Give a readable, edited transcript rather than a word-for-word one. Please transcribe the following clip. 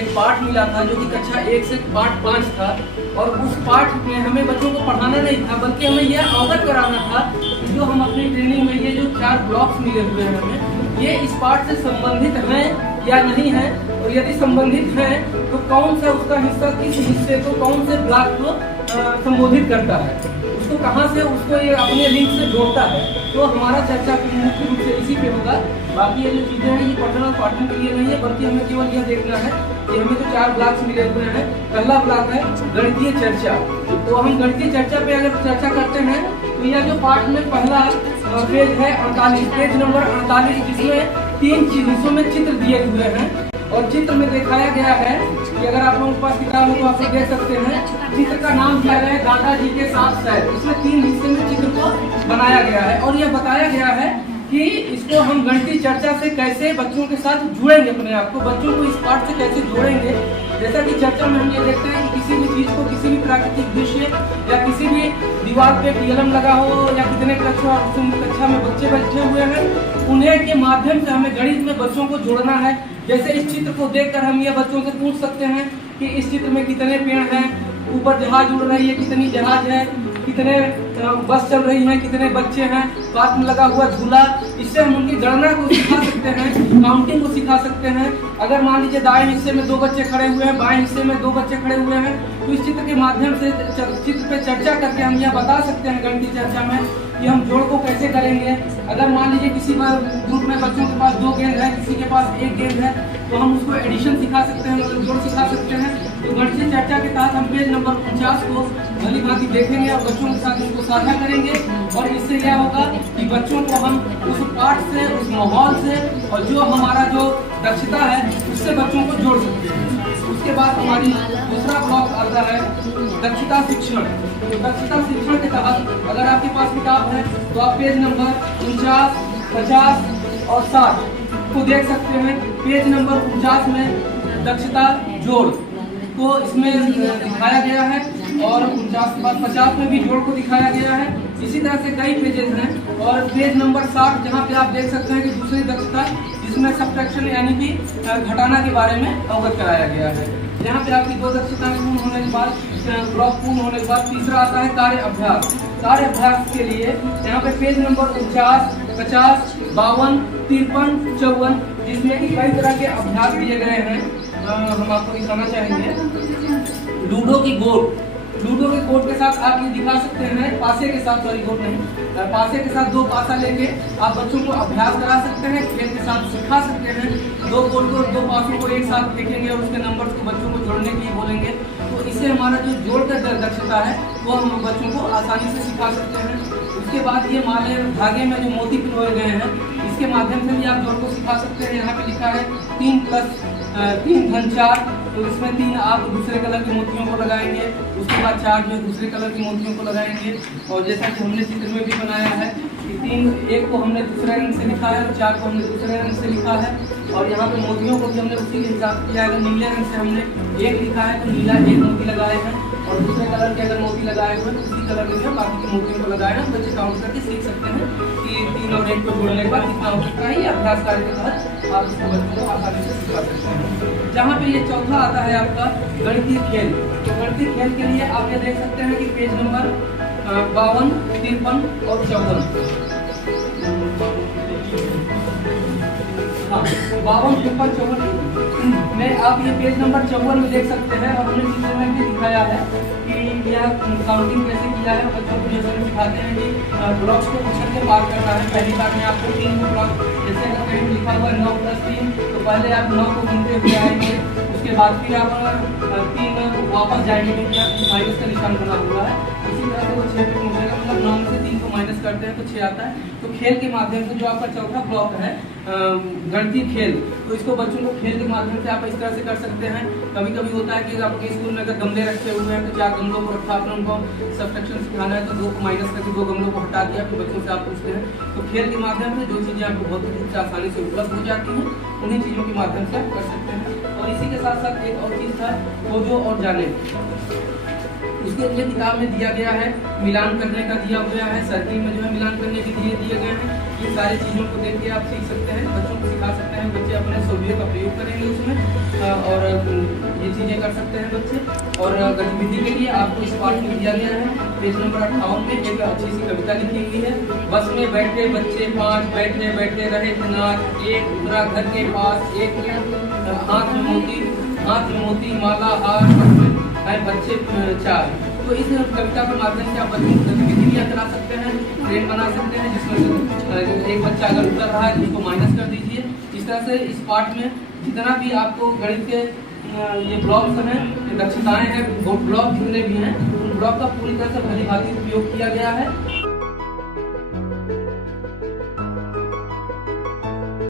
एक पाठ मिला था जो कि कक्षा 1 से पाठ 5 था, और उस पाठ में हमें बच्चों को पढ़ाना नहीं था, बल्कि हमें यह अवगत कराना था कि जो हम अपनी ट्रेनिंग में ये जो 4 ब्लॉक्स मिले हुए हैं हमें, ये इस पाठ से संबंधित हैं या नहीं है, और यदि संबंधित हैं तो कौन सा उसका हिस्सा किस हिस्से को, कौन से ब्लॉक को संबोधित करता है, उसको कहाँ से उसको ये अपने लिंक से जोड़ता है। तो हमारा चर्चा मुख्य रूप से इसी पे होगा। बाकी ये जो चीज़ें हैं ये पठन और पाठन के लिए नहीं है, बल्कि हमें केवल यह देखना है कि हमें जो 4 ब्लॉक्स मिले हुए हैं। पहला ब्लॉक है गणितीय चर्चा। तो हम गणितीय चर्चा पे अगर चर्चा करते हैं तो यह जो पाठ में पहला पेज है 48, पेज नंबर 48, जिसमें 3 हिस्सों में चित्र दिए हुए हैं, और चित्र में दिखाया गया है कि अगर आप लोगों के पास किताब हो तो आप लोग देख सकते हैं। चित्र का नाम दिया गया है दादाजी के साथ शायद। इसमें 3 हिस्से में चित्र को बनाया गया है, और यह बताया गया है कि इसको हम गणितीय चर्चा से कैसे बच्चों के साथ जुड़ेंगे, अपने आप को बच्चों को इस पाठ से कैसे जोड़ेंगे। जैसा कि चर्चा में हम ये देखते हैं कि किसी भी चीज को, किसी भी प्राकृतिक दृश्य या किसी भी दीवार पे कलम लगा हो, या कितने कक्षा में बच्चे बैठे हुए हैं, उन्हें के माध्यम से हमें गणित में बच्चों को जोड़ना है। जैसे इस चित्र को देखकर हम ये बच्चों से पूछ सकते हैं कि इस चित्र में कितने पेड़ हैं, ऊपर जहाज उड़ रही है, कितनी जहाज है, कितने बस चल रही है, कितने बच्चे हैं, पार्क में लगा हुआ झूला। इससे हम उनकी गणना को सिखा सकते हैं, काउंटिंग को सिखा सकते हैं। अगर मान लीजिए दाएं हिस्से में 2 बच्चे खड़े हुए हैं, बाएं हिस्से में 2 बच्चे खड़े हुए हैं, तो इस चित्र के माध्यम से चित्र पे चर्चा करके हम यह बता सकते हैं गणितीय चर्चा में कि हम जोड़ को कैसे करेंगे। अगर मान लीजिए किसी ग्रुप में बच्चों के पास 2 गेंद है, किसी के पास 1 गेंद है, तो हम उसको एडिशन सिखा सकते हैं, मतलब जोड़ सिखा सकते हैं। तो गणितीय चर्चा के तहत हम पेज नंबर 49 को भली भांति देखेंगे और बच्चों के साथ इसको साझा करेंगे, और इससे यह होगा कि बच्चों को हम उस पाठ से, उस माहौल से, और जो हमारा जो दक्षता है उससे बच्चों को जोड़ सकते हैं। उसके बाद हमारी दूसरा ब्लॉक आता है दक्षता शिक्षण। तो दक्षता शिक्षण के तहत अगर आपके पास किताब है तो आप पेज नंबर 49, 50 और 60 को देख सकते हैं। पेज नंबर 49 में दक्षता जोड़ को इसमें दिखाया गया है, और 49 के बाद 50 में भी जोड़ को दिखाया गया है। इसी तरह से कई पेजेस हैं, और पेज नंबर 60 जहाँ पे आप देख सकते हैं कि दूसरी दक्षता, जिसमें सब्ट्रैक्शन यानी कि घटाना के बारे में अवगत कराया गया है। यहाँ पे आपकी 2 दक्षताएं पूर्ण होने के बाद, ब्लॉक पूर्ण होने के बाद तीसरा आता है कार्य अभ्यास। कार्य अभ्यास के लिए यहाँ पे पेज नंबर 49, 50, 52, 53, 54, जिसमें कि कई तरह के अभ्यास दिए गए हैं। हम आपको दिखाना चाहेंगे लूडो की गोट। लूडो के कोड के साथ आप ये दिखा सकते हैं, पासे के साथ, सॉरी कोड नहीं, पासे के साथ 2 पासा लेके आप बच्चों को अभ्यास करा सकते हैं, खेल के साथ सिखा सकते हैं। 2 कोड को, 2 पासों को एक साथ देखेंगे और उसके नंबर्स को बच्चों को जोड़ने के लिए बोलेंगे, तो इससे हमारा जो जोड़ का दक्षता है वो हम बच्चों को आसानी से सिखा सकते हैं। उसके बाद ये माले धागे में जो मोती पिरोए गए हैं, इसके माध्यम से भी आप जोड़ को सिखा सकते हैं। यहाँ पे लिखा है 3 + 3 × 4, तो इसमें 3 आप दूसरे कलर के मोतियों को लगाएंगे, उसके बाद 4 जो दूसरे कलर के मोतियों को लगाएंगे। और जैसा कि हमने चित्र में भी बनाया है कि 3, 1 को हमने दूसरे रंग से लिखा है और 4 को हमने दूसरे रंग से लिखा है, और यहाँ पे मोतियों को भी हमने उसी के हिसाब से किया है। नीले रंग से हमने 1 लिखा है तो नीला 1 मोती लगाए हैं, और दूसरे कलर के अगर मोती लगाए हुए तो उसी कलर के बाकी के मोतियों को लगाए हैं। बच्चे काउंट करके सीख सकते हैं कि 3 और 1 को जोड़ने के बाद कितना हो सकता है। ये अभ्यास कार्य के तहत आप इसको बच्चों को आसानी से सिखा सकते हैं। जहाँ पे ये चौथा आता है आपका गणितीय खेल। तो गणितीय खेल के लिए आप ये देख सकते हैं कि पेज नंबर 52, 53 और 54, हाँ 52, 53, 54 में आप ये पेज नंबर 54 में देख सकते हैं। और हमने चित्र में भी दिखाया है कि यह काउंटिंग कैसे किया है। बच्चों को जैसे सिखाते हैं कि ब्लॉक्स को उछल के पार करना है। पहली बार में आपको 3 ब्लॉक, जैसे अगर कहीं लिखा हुआ है 9 + 3, तो पहले आप 9 को गिनते हुए आएंगे, उसके बाद फिर आप 3 वापस जाएंगे क्योंकि माइनस का निशान बना हुआ है। इसी तरह से वो 6 पे पहुँचेगा, मतलब 9 में से 3 को माइनस करते हैं तो 6 आता है। तो खेल के माध्यम से जो आपका चौथा ब्लॉक है गणितीय खेल, तो इसको बच्चों को खेल के माध्यम से आप इस तरह से कर सकते हैं। कभी कभी होता है कि आपके स्कूल में अगर गमले रखे हुए हैं तो 4 गमलों को रखा, आपने उनको सब्ट्रैक्शन सिखाना है तो 2 को माइनस करके 2 गमलों को हटा दिया, फिर बच्चों से आप पूछते हैं। तो खेल के माध्यम से जो चीज़ें आपको भौतिक रूप से आसानी से उपलब्ध हो जाती हैं, उन्हीं चीज़ों के माध्यम से आप कर सकते हैं। और इसी के साथ साथ एक और चीज़ था, खोजो और जाने। उसके लिए किताब में दिया गया है, मिलान करने का दिया गया है, सर्किल में जो है मिलान करने के दिए गए हैं। इन सारी चीज़ों को देख के आप सीख सकते हैं, बच्चों को सिखा सकते हैं, बच्चे अपने सोवियों का प्रयोग करेंगे उसमें और ये चीज़ें कर सकते हैं बच्चे। और गतिविधि के लिए आपको इस पाठ में दिया गया है, पेज नंबर 58 में एक अच्छी सी कविता लिखी हुई है। बस में बैठे बच्चे 5, बैठे बैठे रहे थे नाच, एक उतरा घर के पास, एक हाथ में मोती माला हार है बच्चे 4। तो इस कविता के माध्यम से आप बच्चों को गतिविधियाँ करा सकते हैं, ट्रेन बना सकते हैं, जिसमें एक बच्चा अगर उतर रहा है तो उसको माइनस कर दीजिए। इस तरह से इस पाठ में जितना भी आपको गणित के ये ब्लॉक्स हैं, दक्षताएं हैं, वो ब्लॉक जितने भी हैं उन ब्लॉक का पूरी तरह से भली भांति उपयोग किया गया है।